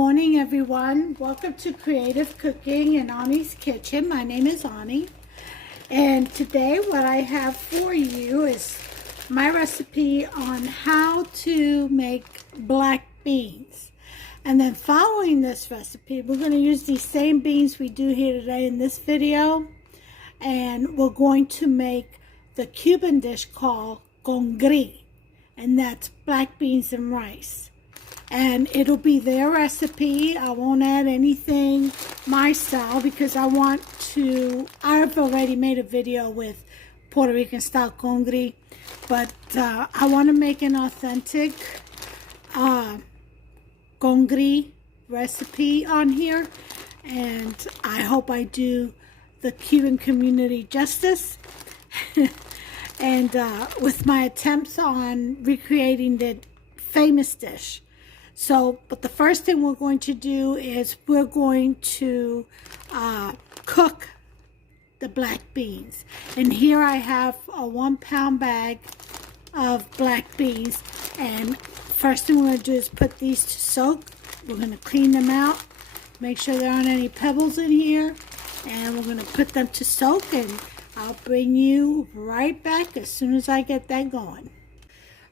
morning, everyone. Welcome to Creative Cooking in Ani's Kitchen. My name is Ani, and today what I have for you is my recipe on how to make black beans. And then following this recipe, we're going to use these same beans we do here today in this video, and we're going to make the Cuban dish called con gris, and that's black beans and rice. And it'll be their recipe. I won't add anything my style because I've already made a video with Puerto Rican style con gris, but I want to make an authentic con gris recipe on here, and I hope I do the Cuban community justice and with my attempts on recreating the famous dish. So, but the first thing we're going to do is we're going to cook the black beans. And here I have a 1 pound bag of black beans. And first thing we're going to do is put these to soak. We're going to clean them out, make sure there aren't any pebbles in here. And we're going to put them to soak, and I'll bring you right back as soon as I get that going.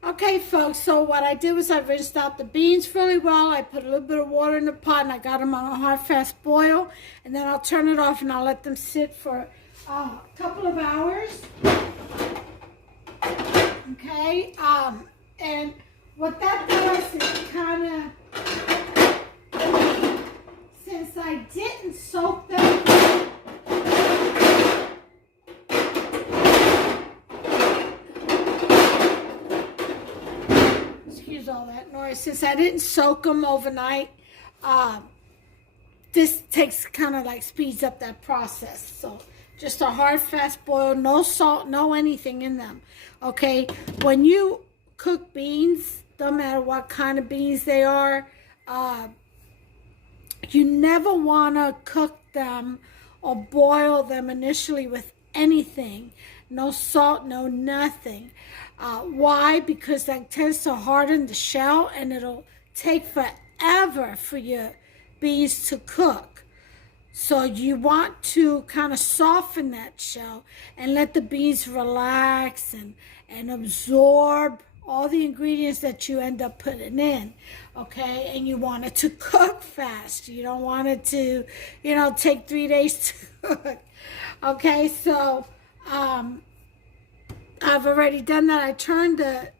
Okay, folks, so what I did was I rinsed out the beans really well. I put a little bit of water in the pot, and I got them on a hard, fast boil. And then I'll turn it off, and I'll let them sit for a couple of hours. Okay, and what that does is kind of, since I didn't soak them, all that noise, since I didn't soak them overnight, this takes kind of like speeds up that process. So just a hard, fast boil, no salt, no anything in them. Okay, when you cook beans, no matter what kind of beans they are, you never want to cook them or boil them initially with anything. No salt, no nothing. Why? Because that tends to harden the shell, and it'll take forever for your beans to cook. So you want to kind of soften that shell and let the beans relax and absorb all the ingredients that you end up putting in, okay? And you want it to cook fast. You don't want it to, take 3 days to cook, okay? So, I've already done that.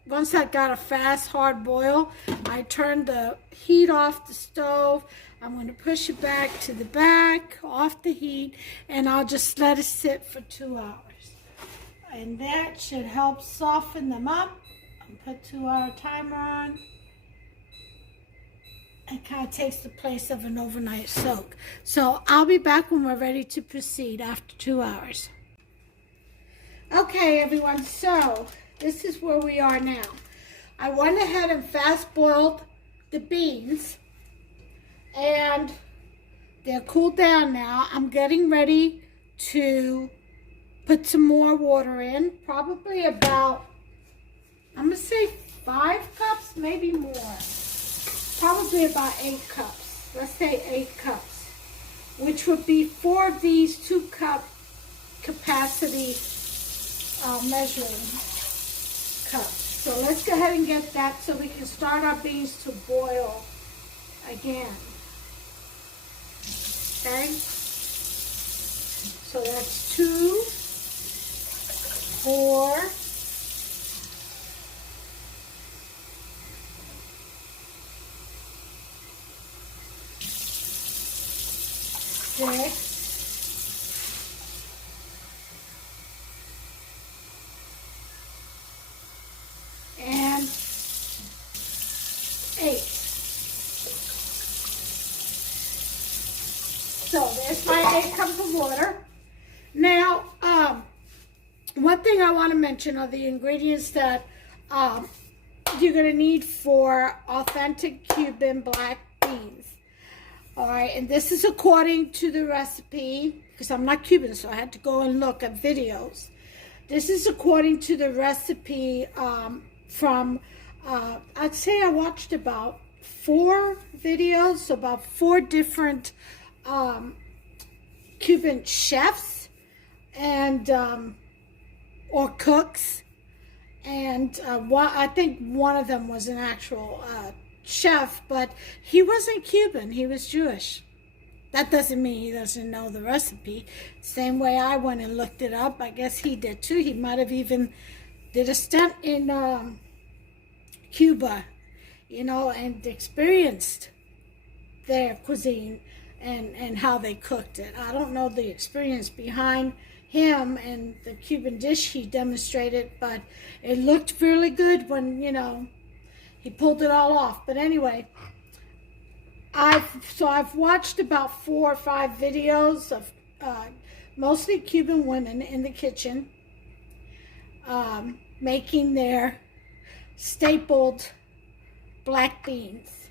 Once I got a fast, hard boil, I turned the heat off the stove. I'm going to push it back to the back, off the heat, and I'll just let it sit for 2 hours. And that should help soften them up. I'll put 2-hour timer on. It kind of takes the place of an overnight soak. So I'll be back when we're ready to proceed after 2 hours. Okay, everyone, so this is where we are now. I went ahead and fast boiled the beans, and they're cooled down now. I'm getting ready to put some more water in, probably about, I'm going to say 5 cups, maybe more. Probably about 8 cups. Let's say 8 cups, which would be 4 of these 2-cup capacity measuring cups. So let's go ahead and get that so we can start our beans to boil again. Okay? So that's 2, 4, 6, 8. So there's my 8 cups of water. Now, one thing I want to mention are the ingredients that you're going to need for authentic Cuban black beans. All right, and this is according to the recipe, because I'm not Cuban, so I had to go and look at videos. This is according to the recipe from I'd say I watched about 4 videos about 4 different Cuban chefs and or cooks, and I think one of them was an actual chef, but he wasn't Cuban, he was Jewish. That doesn't mean he doesn't know the recipe. Same way I went and looked it up, I guess he did too. He might have even did a stint in Cuba, you know, and experienced their cuisine and how they cooked it. I don't know the experience behind him and the Cuban dish he demonstrated, but it looked really good when, you know, he pulled it all off. But anyway, I've watched about 4 or 5 videos of mostly Cuban women in the kitchen making their stapled black beans,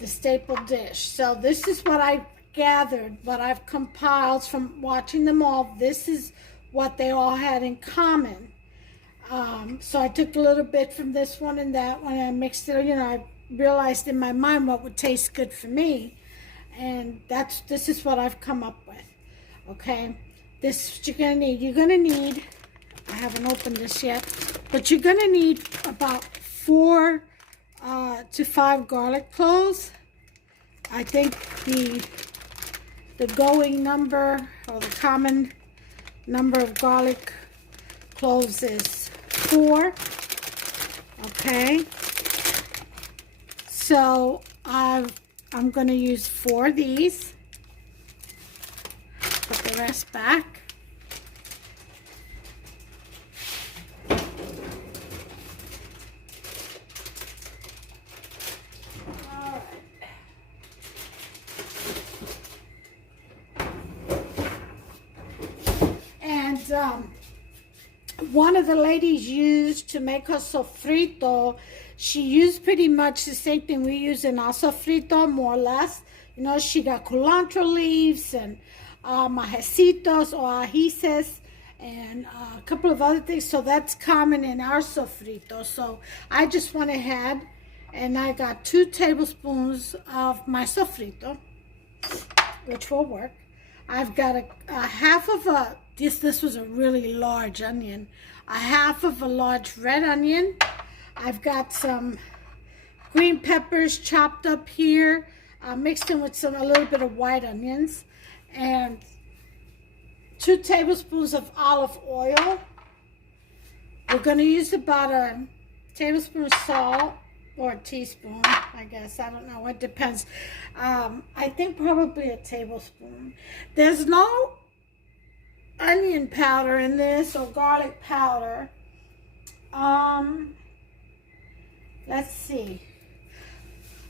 the staple dish. So this is what I gathered, what I've compiled from watching them all. This is what they all had in common. So I took a little bit from this one and that one, and I mixed it. You know, I realized in my mind what would taste good for me, and this is what I've come up with. Okay, this is what you're gonna need. You're gonna need, I haven't opened this yet, but you're gonna need about 4 to 5 garlic cloves. I think the going number, or the common number of garlic cloves, is 4. Okay, so I'm going to use 4 of these. Put the rest back. One of the ladies used to make her sofrito, she used pretty much the same thing we use in our sofrito, more or less. You know, she got culantro leaves and majecitos or ajices and a couple of other things. So that's common in our sofrito. So I just went ahead and I got 2 tablespoons of my sofrito, which will work. I've got a half of a, this was a really large onion, a half of a large red onion. I've got some green peppers chopped up here, mixed in with a little bit of white onions, and 2 tablespoons of olive oil. We're going to use about a tablespoon of salt, or a teaspoon, I guess. I don't know. It depends. I think probably a tablespoon. There's no onion powder in this, or garlic powder. Let's see.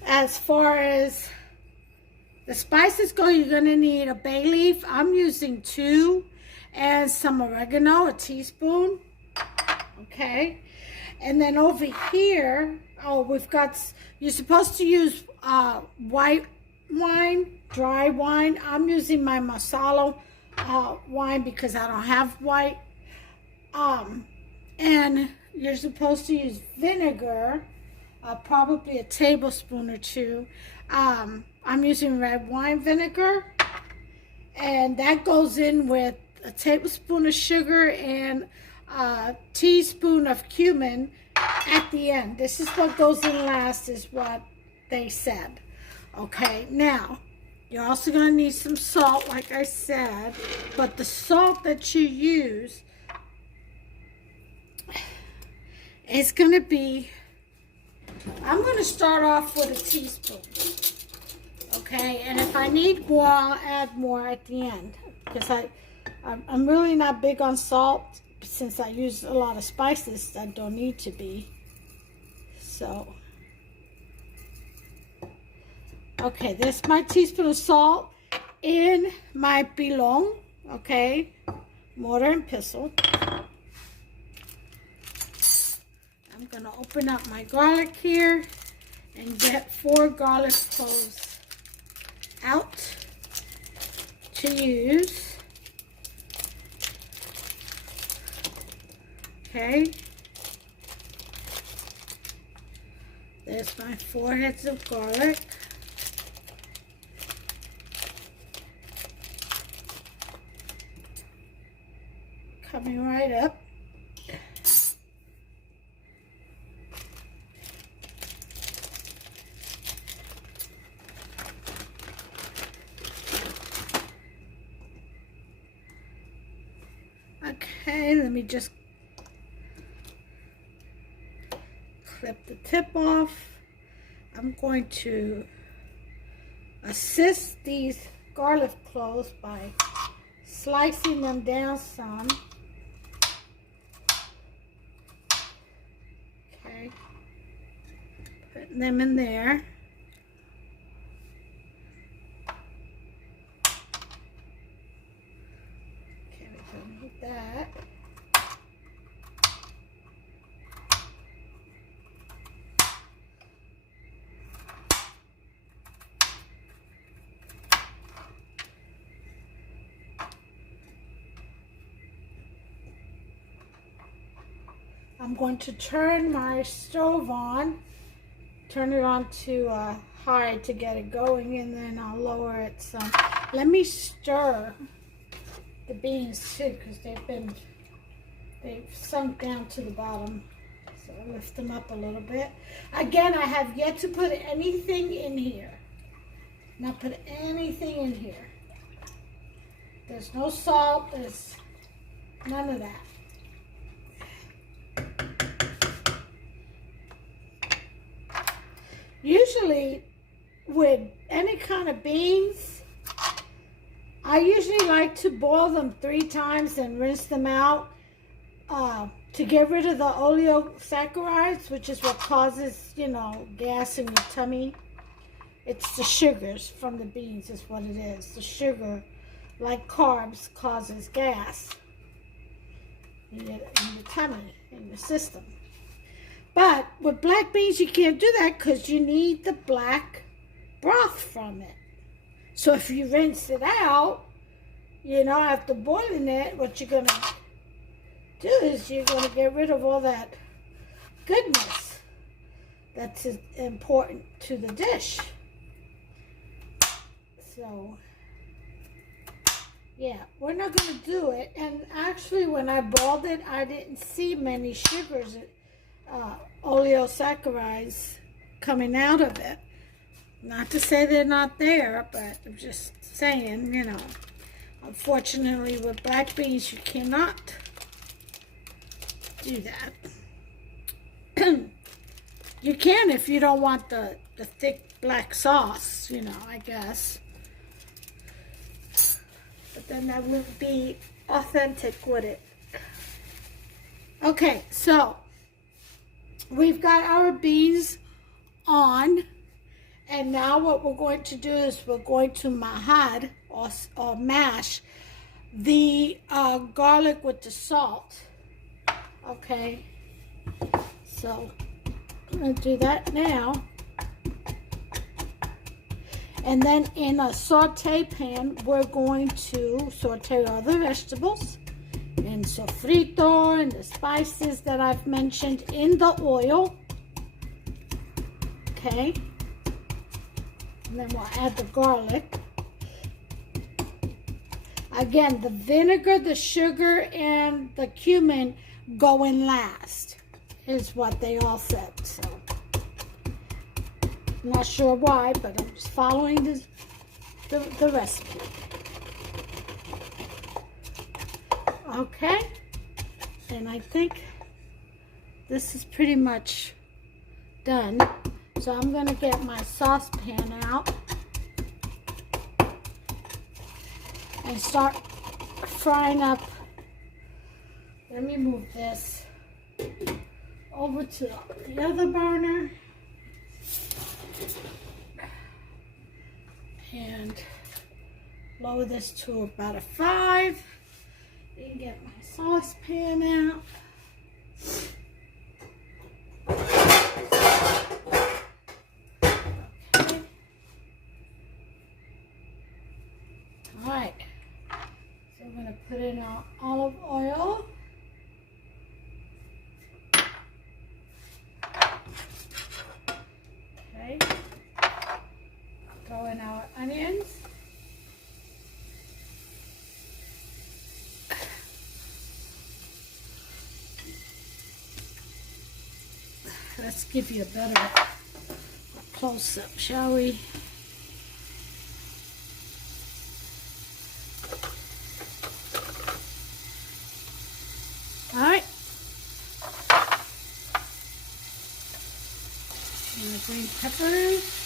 As far as the spices go, you're going to need a bay leaf. I'm using 2, and some oregano, a teaspoon. Okay. And then over here, we've got, you're supposed to use white wine, dry wine. I'm using my masala wine because I don't have white. And you're supposed to use vinegar, probably a tablespoon or 2. I'm using red wine vinegar, and that goes in with a tablespoon of sugar and a teaspoon of cumin at the end. This is what goes in last, is what they said. Okay, now you're also going to need some salt, like I said, but the salt that you use is going to be, I'm going to start off with a teaspoon. Okay, and if I need more, I'll add more at the end, because I'm really not big on salt, since I use a lot of spices that don't need to be. So, okay, this is my teaspoon of salt in my pilon, okay, mortar and pestle. I'm going to open up my garlic here and get 4 garlic cloves out to use. Okay. There's my 4 heads of garlic. Coming right up. Okay, let me just clip the tip off. I'm going to assist these garlic cloves by slicing them down some. Okay, putting them in there. Okay, we don't need that. I'm going to turn my stove on, turn it on to high to get it going, and then I'll lower it some. Let me stir the beans too, because they've sunk down to the bottom. So I'll lift them up a little bit. Again, I have yet to put anything in here. Not put anything in here. There's no salt, there's none of that. Usually, with any kind of beans, I usually like to boil them 3 times and rinse them out to get rid of the oleosaccharides, which is what causes, you know, gas in your tummy. It's the sugars from the beans is what it is. The sugar, like carbs, causes gas in your tummy, in your system. But with black beans, you can't do that because you need the black broth from it. So if you rinse it out, you know, after boiling it, what you're going to do is you're going to get rid of all that goodness that's important to the dish. So, yeah, we're not going to do it. And actually, when I boiled it, I didn't see many sugars, oleosaccharides coming out of it. Not to say they're not there, but I'm just saying, you know, unfortunately with black beans you cannot do that. You can if you don't want the thick black sauce, you know, I guess. But then that wouldn't be authentic, would it? Okay, so we've got our beans on, and now what we're going to do is we're going to mahad or mash the garlic with the salt. Okay, so I'm going to do that now. And then in a saute pan, we're going to saute all the vegetables and sofrito and the spices that I've mentioned in the oil. Okay. And then we'll add the garlic. Again, the vinegar, the sugar, and the cumin go in last, is what they all said. So, I'm not sure why, but I'm just following the recipe. Okay, and I think this is pretty much done. So I'm going to get my saucepan out and start frying up. Let me move this over to the other burner and lower this to about a 5. And get my saucepan out. Okay. Alright. So I'm going to put in our olive oil. Let's give you a better close-up, shall we? All right. And the green peppers.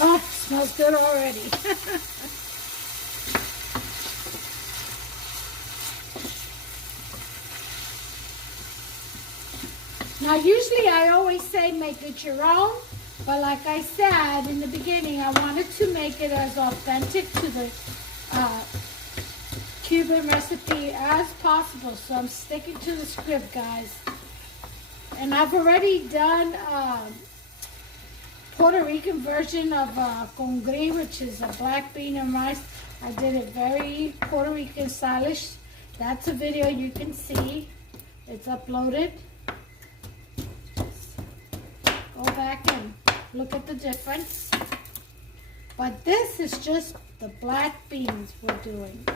Oh, smells good already. Now, usually I always say make it your own, but like I said in the beginning, I wanted to make it as authentic to the Cuban recipe as possible, so I'm sticking to the script, guys. And I've already done Puerto Rican version of congri, which is a black bean and rice. I did it very Puerto Rican stylish. That's a video you can see. It's uploaded. Go back and look at the difference. But this is just the black beans we're doing.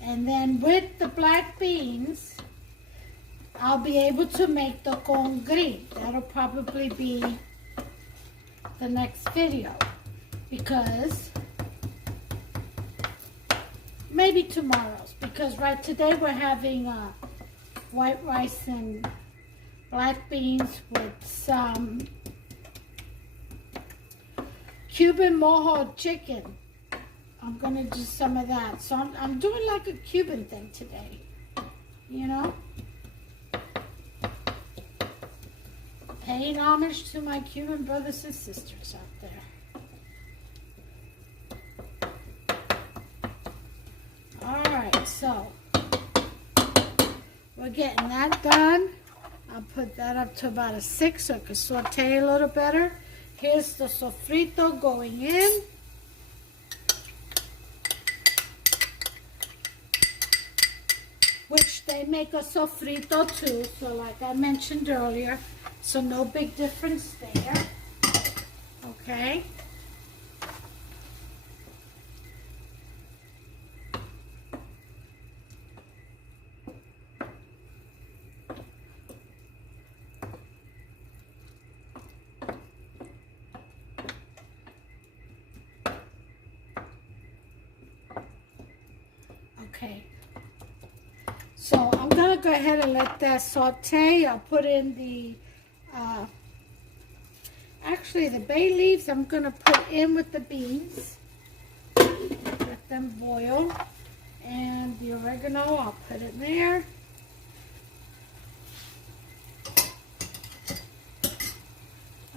And then with the black beans, I'll be able to make the congri. That'll probably be the next video, because maybe tomorrow's, because right today we're having white rice and black beans with some Cuban mojo chicken. I'm gonna do some of that, so I'm doing like a Cuban thing today, you know, paying homage to my Cuban brothers and sisters out there. Alright, so we're getting that done. I'll put that up to about a 6 so it can saute a little better. Here's the sofrito going in. Which they make a sofrito too, so like I mentioned earlier, so no big difference there. Okay. Okay. So I'm going to go ahead and let that saute. I'll put in the, actually the bay leaves I'm going to put in with the beans. Let them boil. And the oregano, I'll put it there.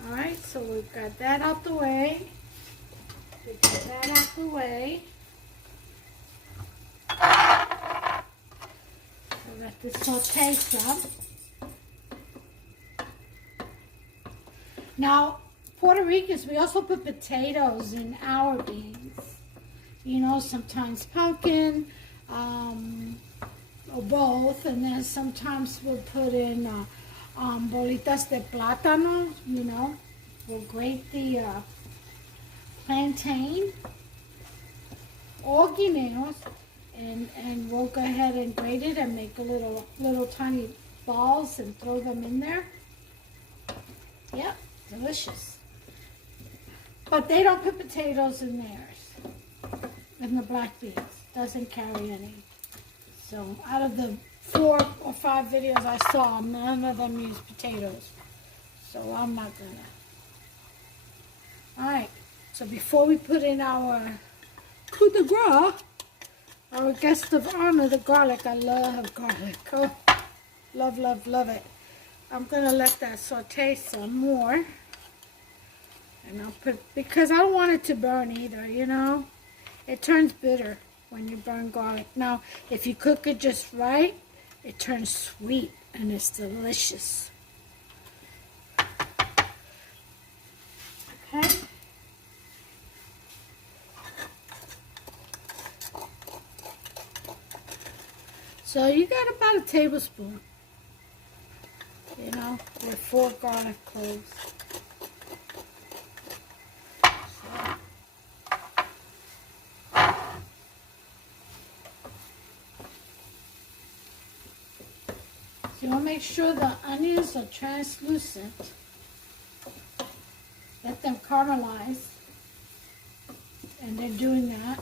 Alright, so we've got that out the way. We got that out the way. Let this saute some. Now, Puerto Ricans, we also put potatoes in our beans. You know, sometimes pumpkin, or both, and then sometimes we'll put in bolitas de plátano, you know. We'll grate the plantain or guineos. And we'll go ahead and grate it and make a little tiny balls and throw them in there. Yep, delicious. But they don't put potatoes in theirs. In the black beans. Doesn't carry any. So out of the 4 or 5 videos I saw, none of them use potatoes. So I'm not gonna. Alright, so before we put in our coup de grace, our guest of honor, the garlic. I love garlic. Oh, love, love, love it. I'm going to let that saute some more. And I'll put, because I don't want it to burn either, you know. It turns bitter when you burn garlic. Now, if you cook it just right, it turns sweet and it's delicious. Okay. So you got about a tablespoon, you know, with 4 garlic cloves. So you want to make sure the onions are translucent. Let them caramelize. And they're doing that.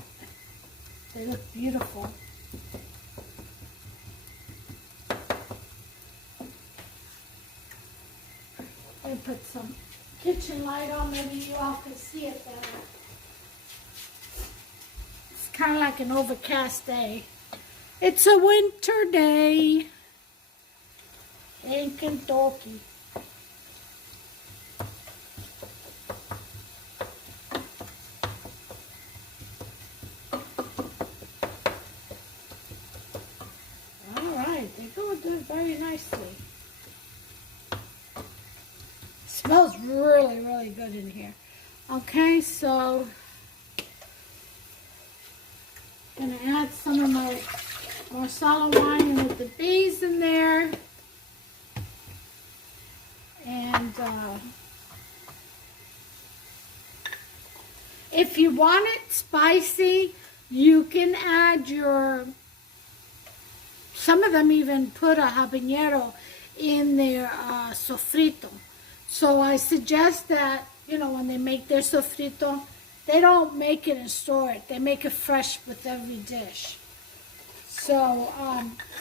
They look beautiful. I put some kitchen light on, maybe you all can see it better. It's kind of like an overcast day. It's a winter day in Kentucky. All right, they're going to do it very nicely. Smells really, really good in here. Okay, so I'm gonna add some of my Marsala wine with the bees in there. And if you want it spicy, you can add some of them even put a habanero in their sofrito. So I suggest that, when they make their sofrito, they don't make it and store it. They make it fresh with every dish. So,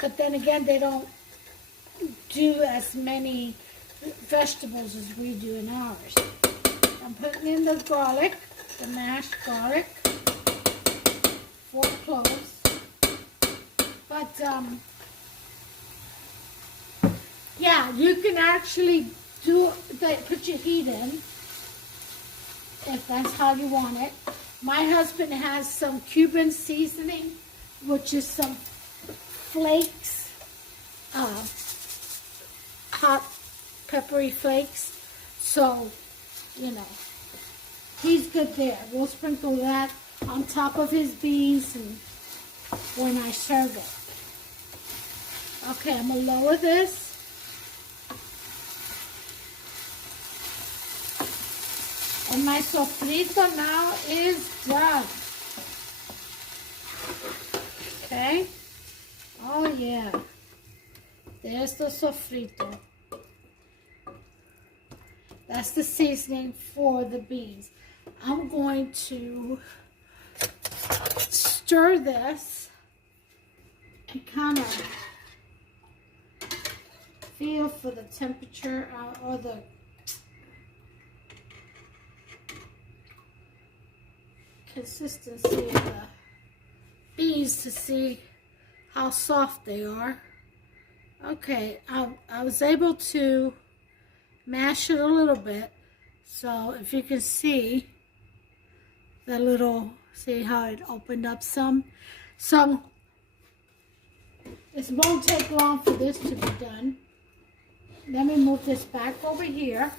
but then again, they don't do as many vegetables as we do in ours. I'm putting in the garlic, the mashed garlic, 4 cloves. But, yeah, you can actually put your heat in, if that's how you want it. My husband has some Cuban seasoning, which is some flakes, hot peppery flakes. So, he's good there. We'll sprinkle that on top of his beans and when I serve it. Okay, I'm going to lower this. And my sofrito now is done. Okay. Oh yeah. There's the sofrito. That's the seasoning for the beans. I'm going to stir this and kind of feel for the temperature or the consistency of the beans to see how soft they are. Okay, I was able to mash it a little bit, so if you can see see how it opened up some. So it won't take long for this to be done. Let me move this back over here.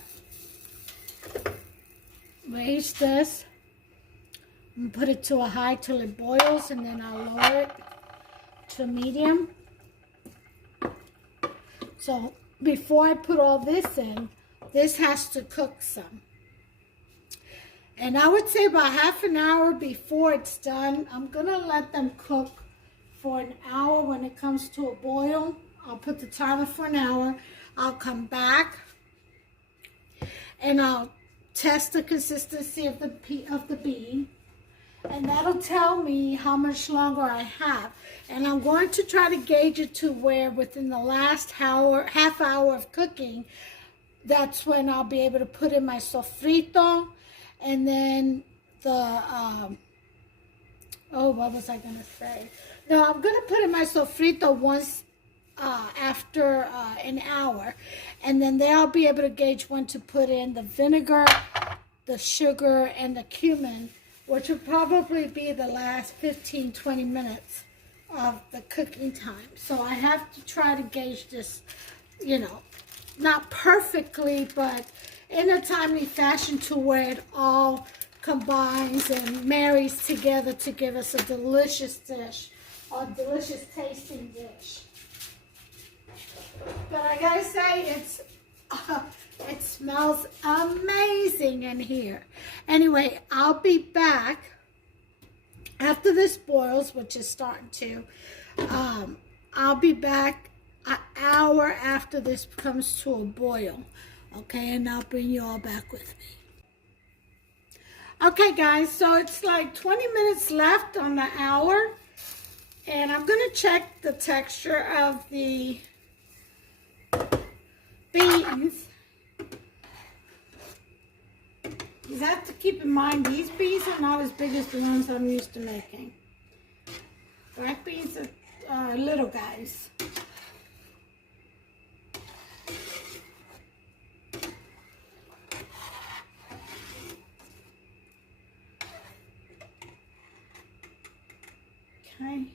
Raise this. And put it to a high till it boils, and then I'll lower it to medium. So before I put all this in, this has to cook some. And I would say about half an hour before it's done. I'm gonna let them cook for an hour. When it comes to a boil, I'll put the timer for an hour. I'll come back and I'll test the consistency of the bean. And that'll tell me how much longer I have. And I'm going to try to gauge it to where within the last half hour of cooking, that's when I'll be able to put in my sofrito. And then what was I going to say? No, I'm going to put in my sofrito once after an hour. And then there I'll be able to gauge when to put in the vinegar, the sugar, and the cumin, which would probably be the last 15-20 minutes of the cooking time. So I have to try to gauge this, not perfectly, but in a timely fashion to where it all combines and marries together to give us a delicious dish, or a delicious tasting dish. But I gotta say, it smells amazing in here. Anyway, I'll be back after this boils, which is starting to. I'll be back an hour after this comes to a boil. Okay, and I'll bring you all back with me. Okay, guys, so it's like 20 minutes left on the hour. And I'm going to check the texture of the beans. You have to keep in mind, these beans are not as big as the ones I'm used to making. Black beans are little guys. Okay.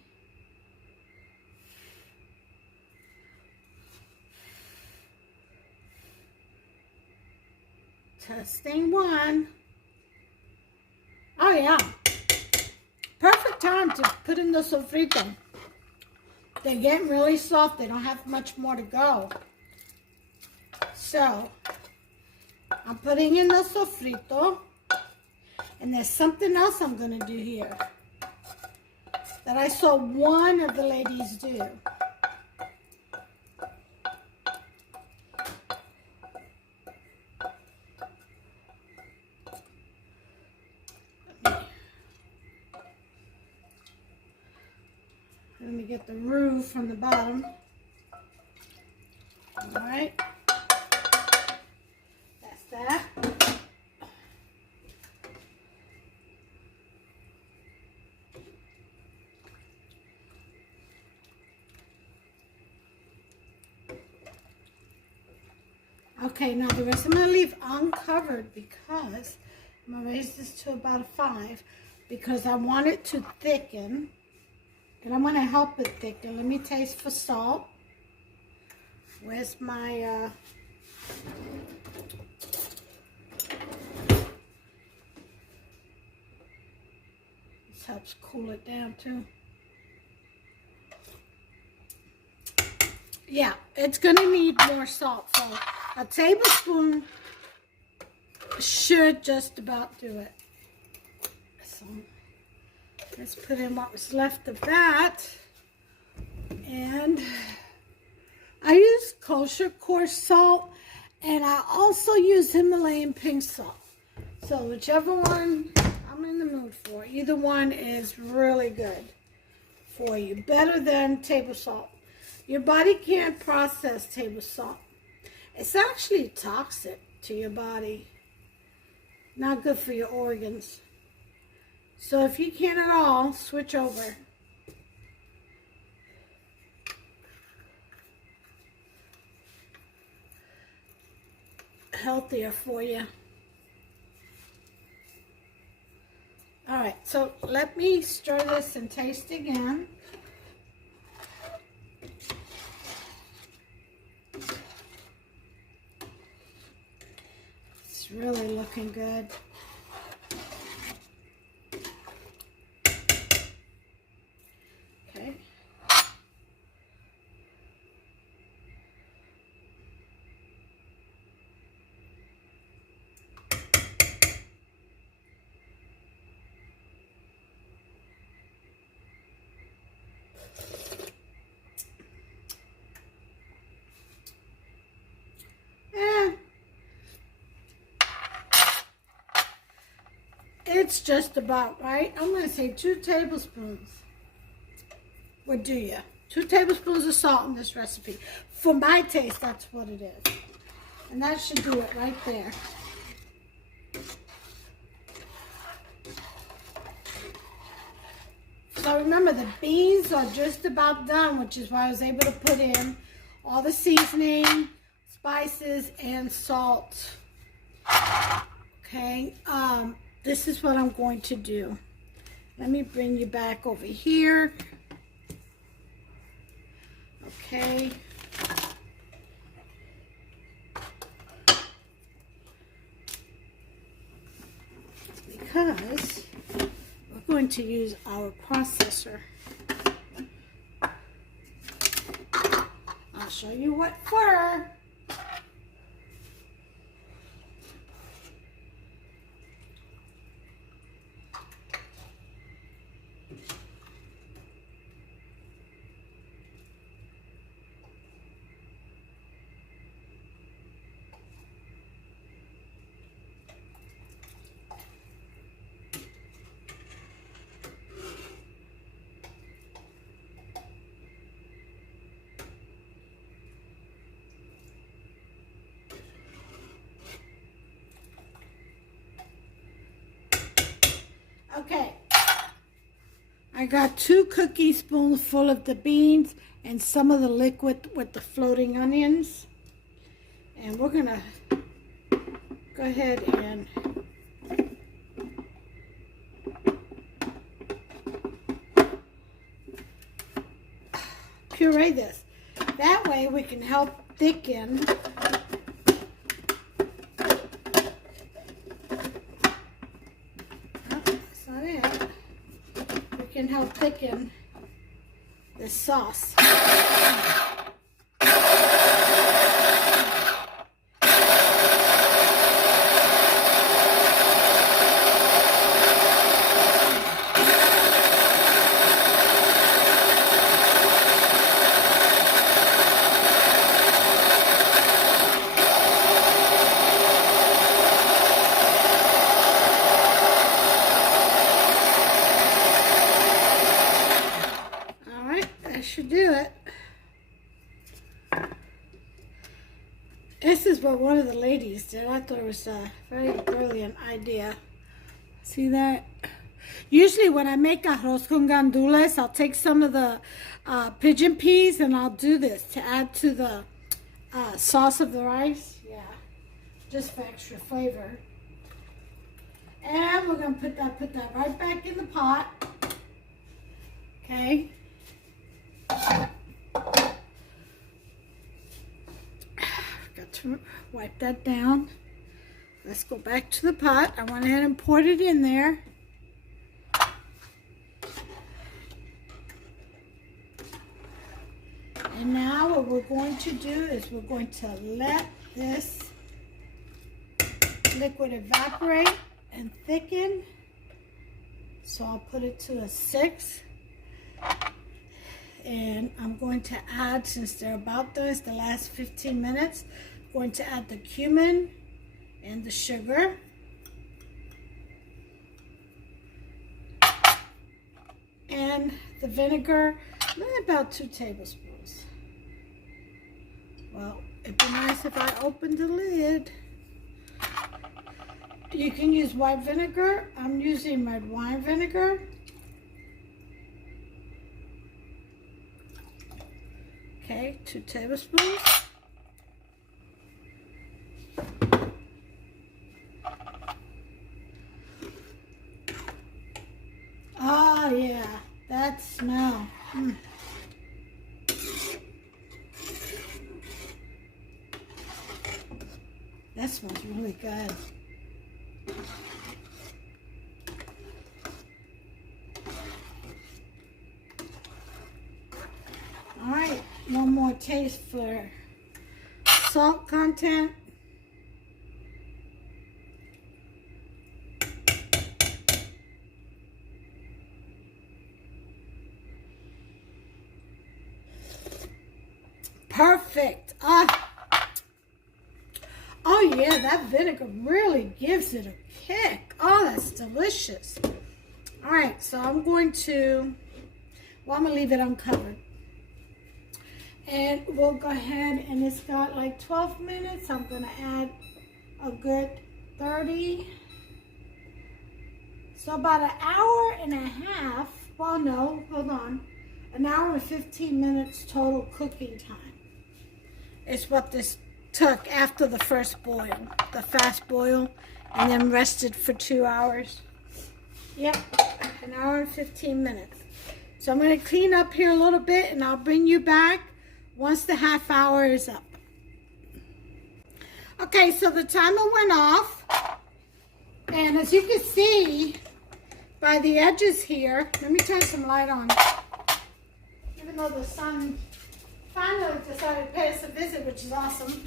Testing one. Oh yeah. Perfect time to put in the sofrito. They're getting really soft. They don't have much more to go. So, I'm putting in the sofrito. And there's something else I'm going to do here that I saw one of the ladies do. Let me get the roux from the bottom. All right. That's that. Okay, now the rest I'm going to leave uncovered because I'm going to raise this to about a 5 because I want it to thicken. And I'm going to help it thicken. Let me taste for salt. Where's my... This helps cool it down too. Yeah, it's going to need more salt. So a tablespoon should just about do it. So let's put in what was left of that. And I use kosher coarse salt. And I also use Himalayan pink salt. So whichever one I'm in the mood for. Either one is really good for you. Better than table salt. Your body can't process table salt. It's actually toxic to your body. Not good for your organs. So if you can at all, switch over. Healthier for you. All right, so let me stir this and taste again. It's really looking good. Okay. It's just about right. I'm going to say 2 tablespoons would do you. 2 tablespoons of salt in this recipe. For my taste, that's what it is. And that should do it right there. So remember, the beans are just about done, which is why I was able to put in all the seasoning, spices, and salt. Okay. This is what I'm going to do. Let me bring you back over here. Okay. Because we're going to use our processor. I'll show you what for. Okay. I got 2 cookie spoons full of the beans and some of the liquid with the floating onions. And we're going to go ahead and puree this. That way we can help thicken can help thicken the sauce. Should do it. This is what one of the ladies did. I thought it was a very brilliant idea. See that? Usually when I make arroz con gandules, I'll take some of the pigeon peas and I'll do this to add to the sauce of the rice. Yeah, just for extra flavor. And we're gonna put that right back in the pot. Okay. Got to wipe that down. Let's go back to the pot. I went ahead and poured it in there. And now what we're going to do is we're going to let this liquid evaporate and thicken. So I'll put it to a 6. And I'm going to add, since they're about this, the last 15 minutes, I'm going to add the cumin and the sugar. And the vinegar, maybe about 2 tablespoons. Well, it'd be nice if I opened the lid. You can use white vinegar. I'm using red wine vinegar. Okay, 2 tablespoons. Oh yeah, that smell. That smells really good. All right. One more taste for salt content. Perfect. Oh yeah, that vinegar really gives it a kick. Oh, that's delicious. All right, so I'm going to leave it uncovered. And we'll go ahead, and it's got like 12 minutes. I'm going to add a good 30. So about an hour and a half. Well, no, hold on. An hour and 15 minutes total cooking time is what this took after the first boil, the fast boil, and then rested for 2 hours. Yep, an hour and 15 minutes. So I'm going to clean up here a little bit, and I'll bring you back once the half hour is up. Okay, so the timer went off, and as you can see by the edges here, let me turn some light on. Even though the sun finally decided to pay us a visit, which is awesome.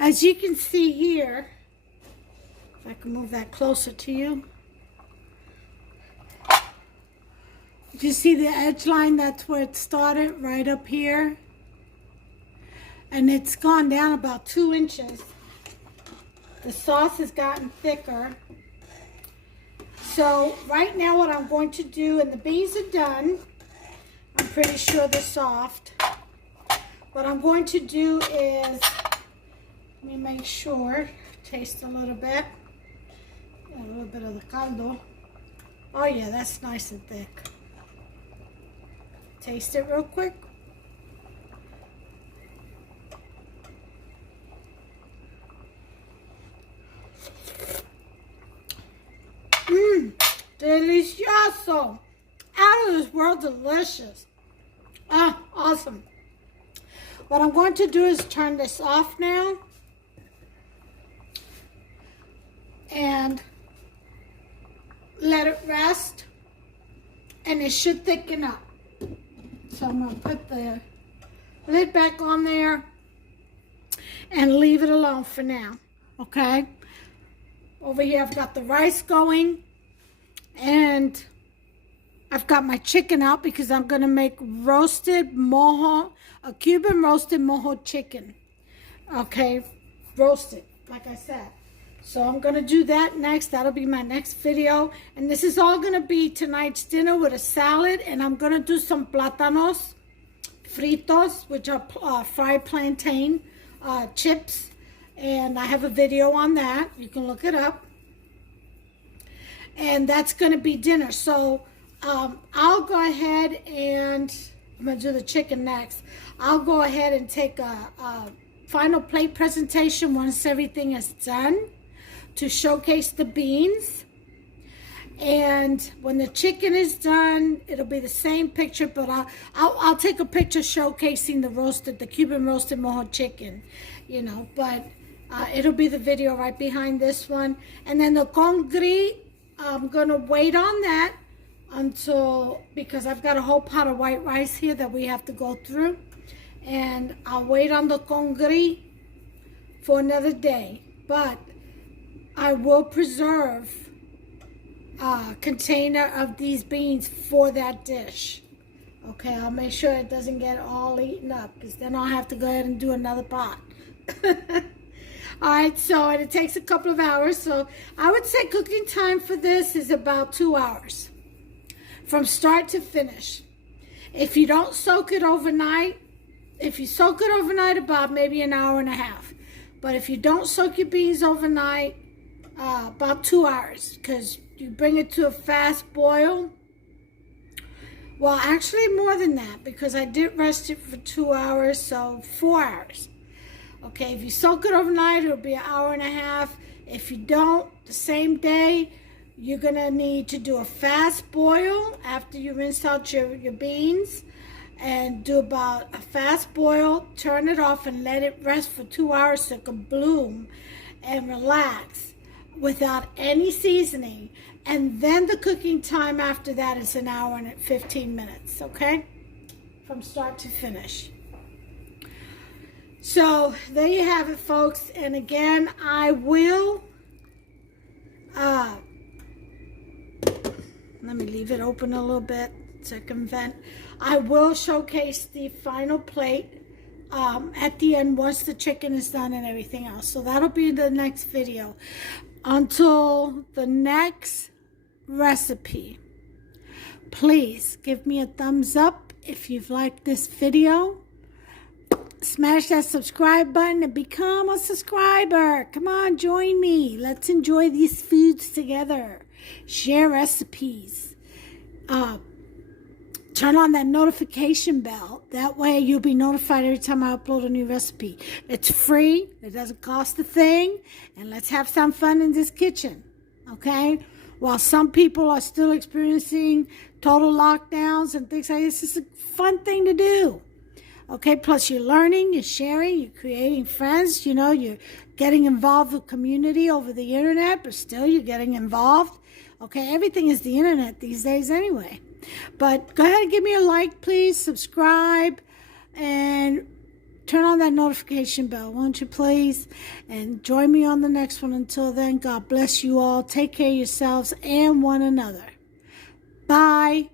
As you can see here, if I can move that closer to you. Do you see the edge line? That's where it started, right up here. And it's gone down about 2 inches. The sauce has gotten thicker. So right now what I'm going to do, and the beans are done. I'm pretty sure they're soft. What I'm going to do is, let me make sure, Taste a little bit. A little bit of the caldo. Oh yeah, that's nice and thick. Taste it real quick. Delicioso. Out of this world delicious. Ah, awesome. What I'm going to do is turn this off now. And let it rest. And it should thicken up. So I'm going to put the lid back on there and leave it alone for now. Okay? Over here I've got the rice going. And I've got my chicken out because I'm going to make roasted mojo, a Cuban roasted mojo chicken. Okay, roasted, like I said. So I'm going to do that next. That'll be my next video. And this is all going to be tonight's dinner with a salad. And I'm going to do some plátanos fritos, which are fried plantain chips. And I have a video on that. You can look it up. And that's going to be dinner. So I'll go ahead and I'm going to do the chicken next. I'll go ahead and take a final plate presentation once everything is done to showcase the beans. And when the chicken is done, it'll be the same picture, but I'll take a picture showcasing the Cuban roasted mojo chicken, you know, but it'll be the video right behind this one. And then the congri, I'm going to wait on that because I've got a whole pot of white rice here that we have to go through. And I'll wait on the congri for another day. But I will preserve a container of these beans for that dish. Okay, I'll make sure it doesn't get all eaten up because then I'll have to go ahead and do another pot. Alright, so and it takes a couple of hours. So I would say cooking time for this is about 2 hours. From start to finish. If you don't soak it overnight, if you soak it overnight, about maybe an hour and a half. But if you don't soak your beans overnight, about 2 hours. Because you bring it to a fast boil. Well, actually more than that. Because I did rest it for 2 hours, so 4 hours. Okay, if you soak it overnight, it'll be an hour and a half. If you don't, the same day, you're going to need to do a fast boil after you rinse out your beans. And do about a fast boil, turn it off and let it rest for 2 hours so it can bloom and relax without any seasoning. And then the cooking time after that is an hour and 15 minutes, okay? From start to finish. So there you have it, folks. And again, I will let me leave it open a little bit so I can vent. I will showcase the final plate at the end once the chicken is done and everything else. So that'll be the next video. Until the next recipe, please give me a thumbs up if you've liked this video. Smash that subscribe button and become a subscriber. Come on, join me. Let's enjoy these foods together. Share recipes. Turn on that notification bell. That way you'll be notified every time I upload a new recipe. It's free. It doesn't cost a thing. And let's have some fun in this kitchen. Okay? While some people are still experiencing total lockdowns and things like this, it's a fun thing to do. Okay, plus you're learning, you're sharing, you're creating friends, you know, you're getting involved with community over the internet, but still you're getting involved. Okay, everything is the internet these days anyway. But go ahead and give me a like, please, subscribe, and turn on that notification bell, won't you please? And join me on the next one. Until then, God bless you all. Take care of yourselves and one another. Bye.